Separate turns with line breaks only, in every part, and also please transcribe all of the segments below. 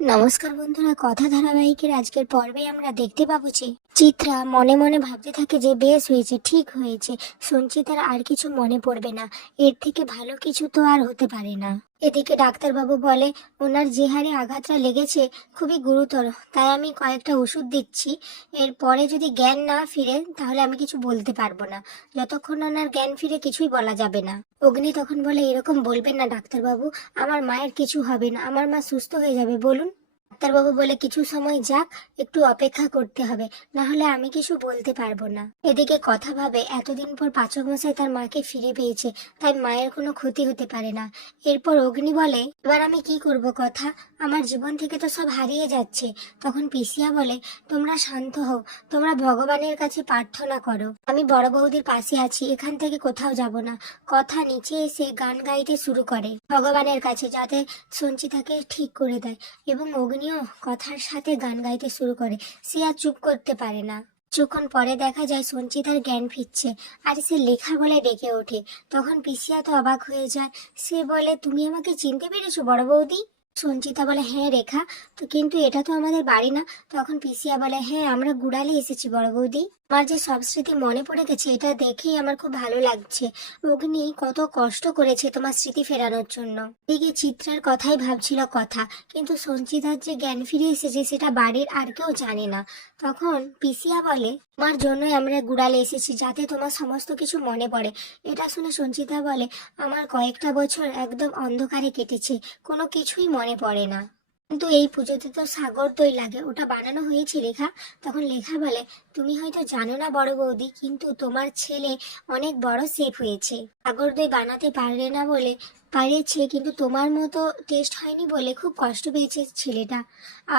নমস্কার বন্ধুরা কথা ধারাবাহিকের আজকের পর্বে আমরা দেখতে পাবো যে চিত্রা মনে মনে ভাবতে থাকে যে বেশ হয়েছে, ঠিক হয়েছে। সঞ্চিতার আর কিছু মনে পড়বে না। এর থেকে ভালো কিছু তো আর হতে পারে না। এদিকে ডাক্তারবাবু বলে, ওনার যে হারে আঘাতটা লেগেছে খুবই গুরুতর, তাই আমি কয়েকটা ওষুধ দিচ্ছি। এরপরে যদি জ্ঞান না ফিরে, তাহলে আমি কিছু বলতে পারব না। যতক্ষণ ওনার জ্ঞান ফিরে কিছুই বলা যাবে না। অগ্নি তখন বলে, এরকম বলবেন না ডাক্তারবাবু, আমার মায়ের কিছু হবে না, আমার মা সুস্থ হয়ে যাবে, বলুন। ডাক্তারবাবু বলে কিছু সময় যাক, একটু অপেক্ষা করতে হবে না হলে আমি কিছু বলতে পারব না। এদিকে কথা ভাবে, এতদিন পর পাচক মশাই তার মাকে ফিরে পেয়েছে, তাই মায়ের কোনো ক্ষতি হতে পারে না। এরপর অগ্নি বলে, এবার আমি কি করব কথা? আমার জীবন থেকে তো সব হারিয়ে যাচ্ছে। তখন পিসিয়া বলে, তোমরা শান্ত হও, তোমরা ভগবানের কাছে প্রার্থনা করো। আমি বড় বৌদির পাশে আছি, এখান থেকে কোথাও যাব না। কথা নিচে এসে গান গাইতে শুরু করে, ভগবানের কাছে যাতে সঞ্চিতাকে ঠিক করে দেয় এবং অগ্নিও কথার সাথে গান গাইতে শুরু করে। সে আর চুপ করতে পারে না। কিছুক্ষণ পরে দেখা যায় সঞ্চিতার জ্ঞান ফিরছে আর সে লেখা বলে ডেকে ওঠে, তখন পিসিয়া তো অবাক হয়ে যায়। সে বলে, তুমি আমাকে চিনতে পেরেছ বড় বৌদি? সঞ্চিতা বলে হ্যাঁ রেখা, তো কিন্তু এটা তো আমাদের বাড়ি না। তখন পিসিয়া বলে হ্যাঁ আমরা গুড়ালে এসেছি বড় বৌদি। আমার যে সব স্মৃতি মনে পড়ে গেছে, এটা দেখেই আমার খুব ভালো লাগছে। অগ্নি কত কষ্ট করেছে তোমার স্মৃতি ফেরানোর জন্য। দিকে চিত্রার কথাই ভাবছিল কথা, কিন্তু সঞ্চিতার যে জ্ঞান ফিরে এসেছে সেটা বাড়ির আর কেউ জানে না। তখন পিসিয়া বলে তোমার জন্যই আমরা গুড়ালে এসেছি, যাতে তোমার সমস্ত কিছু মনে পড়ে। এটা শুনে সঞ্চিতা বলে, আমার কয়েকটা বছর একদম অন্ধকারে কেটেছে, কোনো কিছুই মনে পড়ে না। কিন্তু এই পুজোতে তো সাগর দই লাগে। ওটা বানানো হয়েছে লেখা। তখন লেখা বলে, তুমি হয়তো জানো না বড় বৌদি, কিন্তু তোমার ছেলে অনেক বড় সেফ হয়েছে। সাগর দই বানাতে পারলে না বলে পারিয়েছে কিন্তু তোমার মতো টেস্ট হয়নি বলে খুব কষ্ট পেয়েছে ছেলেটা।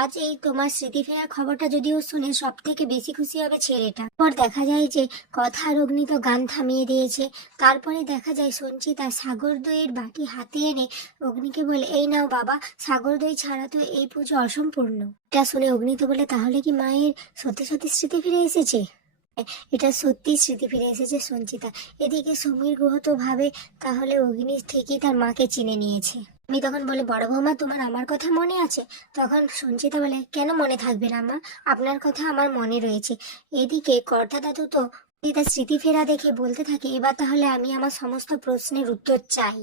আজ এই তোমার স্মৃতি ফেরার খবরটা যদিও শুনে সব থেকে বেশি খুশি হবে ছেলেটা। পর দেখা যায় যে কথা রগ্নি তো গান থামিয়ে দিয়েছে। তারপরে দেখা যায় সঞ্চিতা সাগর দইয়ের বাটি হাতে এনে অগ্নিকে বলে, এই নাও বাবা, সাগর দই ছাড়া তো এই পুজো অসম্পূর্ণ। এটা শুনে অগ্নি তো বলে, তাহলে কি মায়ের সত্যি সত্যি স্মৃতি ফিরে এসেছে? এটা সত্যি স্মৃতি ফিরে এসেছে সঞ্চিতা। এদিকে সমীর গ্রহ তো ভাবে, তাহলে অগ্নি ঠিকই তার মাকে চিনে নিয়েছে। আমি তখন বলে, বড় বৌমা, তোমার আমার কথা মনে আছে? তখন সঞ্চিতা বলে, কেন মনে থাকবে না মা? আপনার কথা আমার মনে রয়েছে। এদিকে কর্তা দাদু তো স্মৃতি ফেরা দেখে বলতে থাকে, এবার তাহলে আমি আমার সমস্ত প্রশ্নের উত্তর চাই।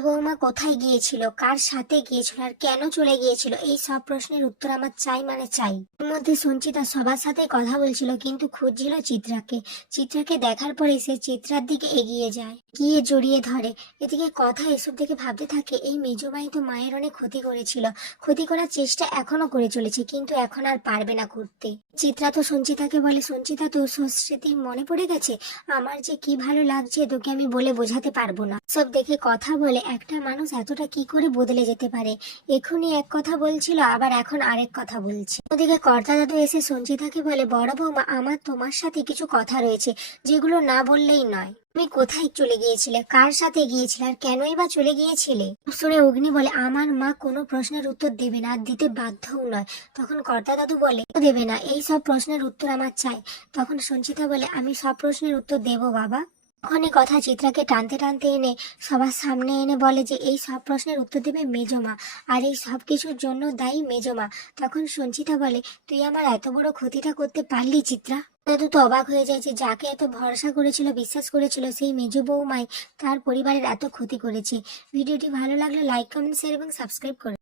বৌমা কোথায় গিয়েছিল? কার সাথে গিয়েছিল? আর কেন চলে গিয়েছিল? এই সব প্রশ্নের উত্তর আমার চাই মানে চাই। এর মধ্যে সঞ্চিতা সবার সাথে কথা বলছিল, কিন্তু খুঁজছিল চিত্রাকে। চিত্রাকে দেখার পরে সে চিত্রার দিকে এগিয়ে যায়। গিয়ে জড়িয়ে ধরে। এদিকে কথা এসব দেখে ভাবতে থাকে, এই মেজবাই তো মায়ের অনেক ক্ষতি করেছিল। ক্ষতি করার চেষ্টা এখনও করে চলেছে, কিন্তু এখন আর পারবে না করতে। চিত্রা তো সঞ্চিতাকে বলে, সঞ্চিতা তো স্মৃতি মনে পড়ে গেছে? আমার যে কি ভালো লাগছে তোকে আমি বলে বোঝাতে পারব না। সব দেখে কথা বলে, একটা মানুষ এতটা কি করে বদলে যেতে পারে? এখনই এক কথা বলছিল, আবার এখন আরেক কথা বলছে। ওদিকে কর্তা দাদু এসে সঞ্চিতাকে বলে, বড় বৌমা, আমার তোমার সাথে কিছু কথা রয়েছে, যেগুলো না বললেই নয়। তুমি কোথায় চলে গিয়েছিলে? কার সাথে গিয়েছিলে? আর কেনই বা চলে গিয়েছিলে? শুনে অগ্নি বলে, আমার মা কোনো প্রশ্নের উত্তর দেবে না দিতে বাধ্যও নয়। তখন কর্তা দাদু বলে দেবে না? এই সব প্রশ্নের উত্তর আমার চাই। তখন সঞ্চিতা বলে, আমি সব প্রশ্নের উত্তর দেবো, বাবা। তখনই কথা চিত্রাকে টানতে টানতে এনে সবার সামনে এনে বলে যে, এই সব প্রশ্নের উত্তর দেবে মেজমা আর এই সব কিছুর জন্য দায়ী মেজমা তখন সঞ্চিতা বলে, তুই আমার এত বড় ক্ষতিটা করতে পারলি, চিত্রা? দাদু তো অবাক হয়ে যায় যে যাকে এত ভরসা করেছিল, বিশ্বাস করেছিল সেই মেজু বৌমাই তার পরিবারের এত ক্ষতি করেছে। ভিডিওটি ভালো লাগলে লাইক কমেন্ট শেয়ার এবং সাবস্ক্রাইব করে